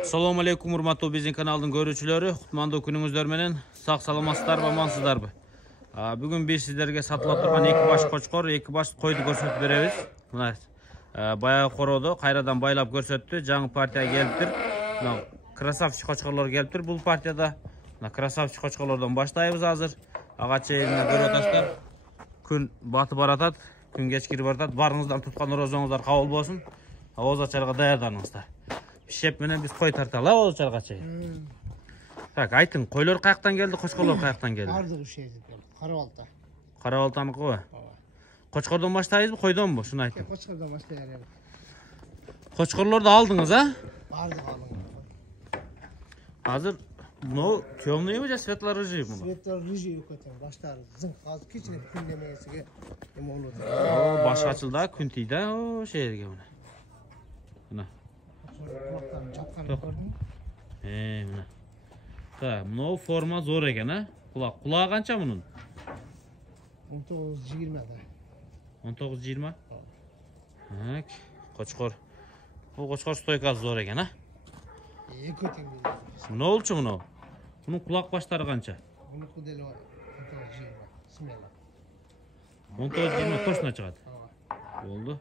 Assalamu alaikum urmаттуу биздин каналдын көрүүчүлөрү. Кутмандуу күнүңүздөр менен. Сак саламатсыздарбы, амансыздарбы? Бүгүн биз сиздерге сатылып турган эки баш кочкор, эки баш койду көрсөтүп беребиз. Мына баягы короодо кайрадан байлап көрсөттү. Жаңы партия келиптир. Мына красавчик кочкорлор келиптир. Бул партияда мына красавчик кочкорлордон баштайбыз азыр. Ага чейин көрүп атасыздар. Күн батып баратат, күн кечкирип баратат. Барыңыздан туткан орозоңуздар кабыл болсун. Ооза чарга даярданыңыздар. Шеп менен биз кой тарталы ооза чарга чейин. Так, айтың, койлор каяктан келди, кочкорлор каяктан келди? Бардыгы келди. Карабалта. Карабалтаныкыбы? Кочкордон баштайбызбы, койдонбу? Шуну айтың. Кочкордон баштайлар. Кочкорлорду алдыңыз, а? Бардыгы алдым. Азыр мына темныйбы же светло-рыжий муну? Светло-рыжий өкөтөн баштары зың азыр кичине күн немесиге эме болот. Баш ачылды, күн тийди, о жерге мына. Мына. Кулактарын чапканын көрдүң? Мына. Так, мына форма зор экен, а? Кулак канча мунун? 19-20 да. 19-20? Так, кочкор. Бул кочкор стойкасы зор экен, а? Эки теңге. Мына болчу мына. Мунун кулак баштары канча? Мунуку деле 19-20. Смело. 19-20 точно чыгат. Болду.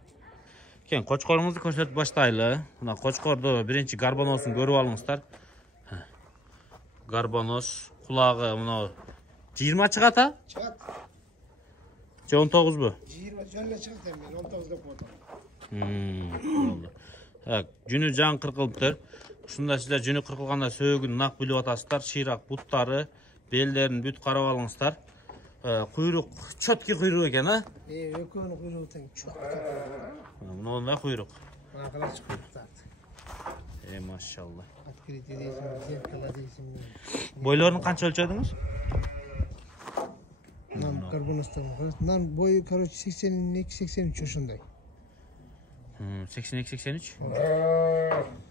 Кен кочкоруңузду көрсөтүп баштайлы. Мына кочкорду биринчи гарбоносун көрүп алыңыздар. Гарбонос, кулагы мына 20 чыгат, а? Чыгат. Же 19бу? 20 жөнүнө чыгат эми 19 деп койдум. Болду. Так, жүнү жаңы кыркылыптыр. Ушунда сиздер жүнү кыркылганда сөөгүн нак билип атасыздар. Шыйрак буттары, белдерин бүт карап алыңыздар. Куйрук, чөткү куйрук экен, а? Экөөнүн куйругу тең чөткү. Мына куйрук. Мына калач куйруктар. Машалла. Открытие дейсиң, зеркало дейсиң. Бойлорун канча өлчөдүңүз? Нам карбоностон. Нам бою, короче, 82-83 ошондой. 82-83?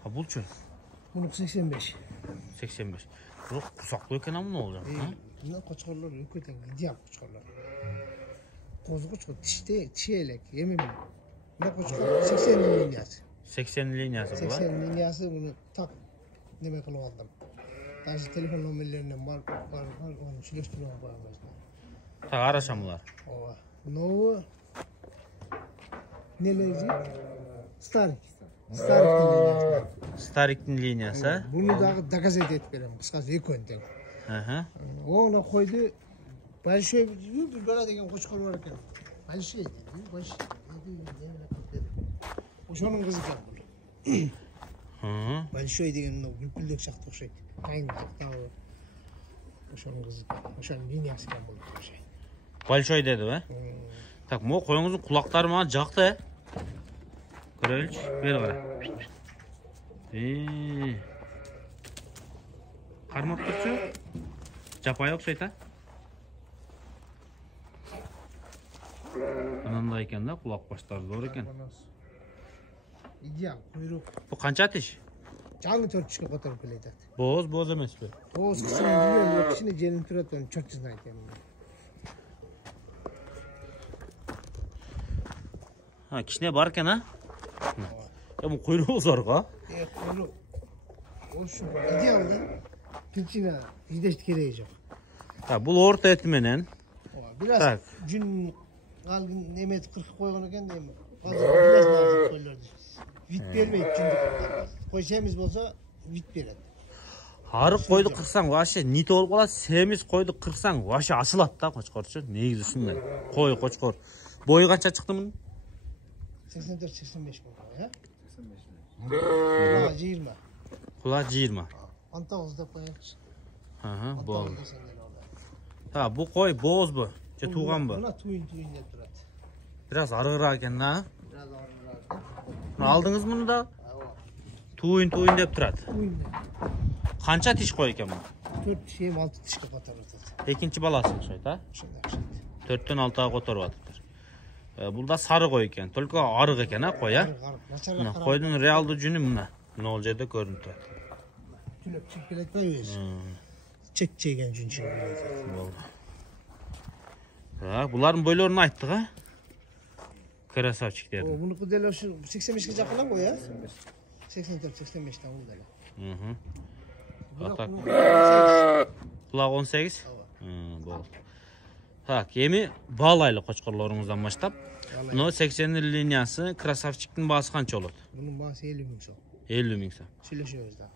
А булчу? Мунук 85. 85. Бирок кусактуу экен а муну болжам. Мына кочкорлор өкө тең, идеал кочкорлор. Козгоч тиште элек. Эми мына кочкор 80 линиясы. 80 линиясы бул. 80 линиясы муну так неме кылып алдым. Даже телефон номерлеринен бар, onu сүйлөштүрүп албайбыз. Так, арашам булар. Ооба. Нову неледи? Старик линиясы. Стариктин линиясы, а? Буну дагы доказать этип берем. Кыскасы экөөнү тең. Оңна койду. Большой бала деген кочкор бар экен. Большой. Ошонун кызы экен бул. Большой деген мына бүлпүлдөк шакта окшойт. Кайындактабы. Ошонун кызы. Ошонун линиясы экен бул. Большой дедиби, Так, могу коюңуздун кулактары мага жакты, э? Көрөлүчү, бери кара. Кармап турчу. Жапай окшойт, а? Анандай экен да, кулак баштары зор экен. Идеал, куйрук. Бу канча тиш? Жаңы 4-чке которуп келе жатат. Боз эмеспи? Боз кичине кичине жерин турат, onu 400 айтам. Кичине бар экен, а? Бу куйругу зор го? Куйрук. Ошо идеал да. Причина издешти кереги жок. Бул орто эти менен. Бираз жүн алгын неметип кыркып койгон экен дейм. Азыр койлорду. Вид бербейт жүндү. Кой семиз болсо вид берет. Арык койду кырсаң вообще нит болуп калат. Семиз койду кырсаң вообще ачылат да кочкорчу. Негизи ушундай. Кой кочкор. Бою канча чыкты мунун? 84-85 болду, я? 85. 20. Кула 20. 19 деп коелучу. Болду. Бу кой боозбу? Же тууганбы? Мына туйун деп турат. Бираз арыгыраак экен да? Бираз арыгыраак. Алдыңыз муну да? Туйун деп турат. Канча тиш кой экен бу? 4-6 тишке которуп атат. Экинчи баласы окшойт, а? Ошондой окшойт. 4-төн 6га которуп атыптыр. Бул да сары кой экен. Только арык экен, а, кой, а? Мына койдун реалдуу жүнү мына. Мына ол жерде көрүнүп турат. Түнөп чыгып келет атпайбы? Чек жеген жүн чыгып келет. Болду. Булардын бойлорун айттык, а? Красавчиктер. Bunun delе ошо 85ге жакын го, я? 84-85 tane oldu hele. Hı hı. Atak. Bunun Kulak 18. Bo'ldi. Tak, yemi bağlaylı qo'chqorlarimizdan başlap. Buni 80 liniyasi Krasavchikning bahsi qancha oladi? Bunun bahsi 50 bin so'm. 50 ming so'm. Söylüşüyoruz da.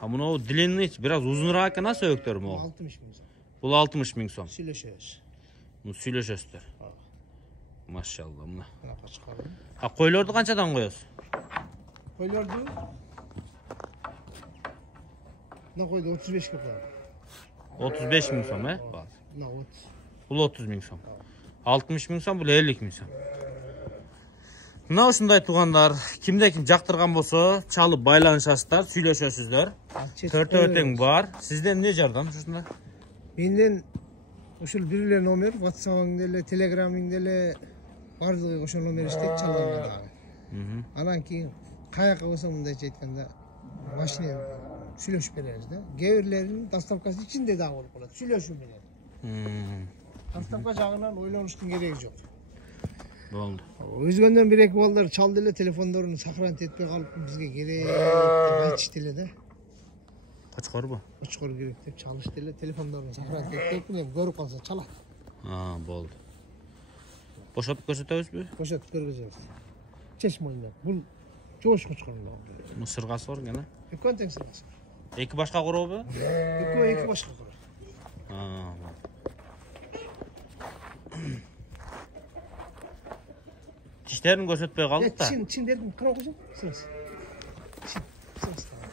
Ha, bunu длинный biraz uzunroq ekan söğüktür bu. 60 bin so'm. Bu 60 ming so'm. Söylüşüyoruz. Bu süylöşөсүздөр. Maşallah mına. Bunaqa chiqardim. Ha, qo'ylarni qanchadan qo'yasiz? Qo'ylarni ne koydu? 35 ga qo'ydim. 35 ming so'm, he? Ne 30. Bu 30 ming so'm. 60 ming so'm, bu 50 ming so'm. Mına ушундай туугандар, kimde-kim жактырган болсо, çalып байланышасыздар, сүйлөшөсүздөр. Төртөө бар. Сизден не жардам ушунда? Menden uşul birle nomer, WhatsApp'ın dele, Telegram'ın dele bardığı uşul nomer istek çalarlar abi. Anan ki kayaka olsa bunday aytkanda maşine süйлөшүп bereriz de. Gevirlerin dastavkası içinde daha olup oladi. Süйлөшүү menен. Dastavka jagынан ойлонуштун кереги жок. Болду. Өзгөндөн бир эки балдар чалды эле телефондорун сохранить этпей калып бизге керек деп айтышты эле да. Qo'chqor bu. Qo'chqor керек деп чалышты эле телефондорун сохранить этпей мен көрүп калса чалат. Ha, bo'ldi. Boşatып көрсөтөбүзбү? Boşatып көргөзөбүz. Чечим ойнап. Бул жоош qo'chqорунда. Мысыргасы бар гана. Экөө тең сырасы. Эки башка куробу? Экөө эки башка курат. Ha. Dişlerini göstermeye kaldık da. Çin dedim, kıra koyacağım. Sırası. Çin, sırası tamam.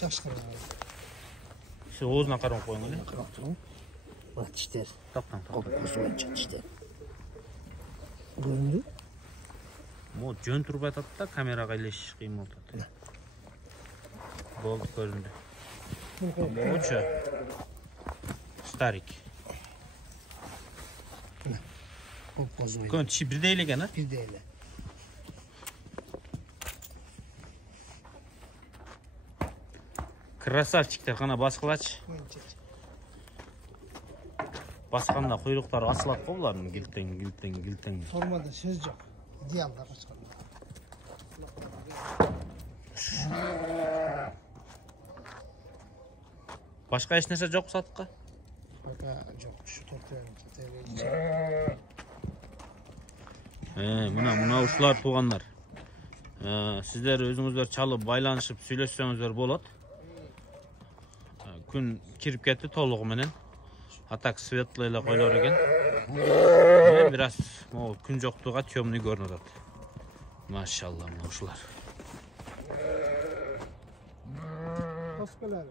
Taş kıra. Şu oğuzuna karın koyun öyle. Kıra koyalım. Bak dişler. Tamam. Kozulan dişler. Göründü. Mo jön turba atады da kameraga илешиш кыйын болуп атат. Болду, көрүндү. Очо. Старик. Көн тиши бирдей эле экен, а? Бирдей эле. Красавчиктер, кана баскылачы. Басканда куйруктары асылат го булардын, гилтең. Формада сөз жок. Идеалда качканда. Башка эч нерсе жок сатыкка? Башка жок. Şu тортен. Мына ушулар туугандар. Сиздер өзүңүздөр чалып байланышып сүйлөшсөңүздөр болот. Күн кирип кетти толугу менен. Атак светлый эле койлор экен. Бираз могу күн жоктугуга темный көрүнүп атат. Машалла, мына ушулар. Тоскалар.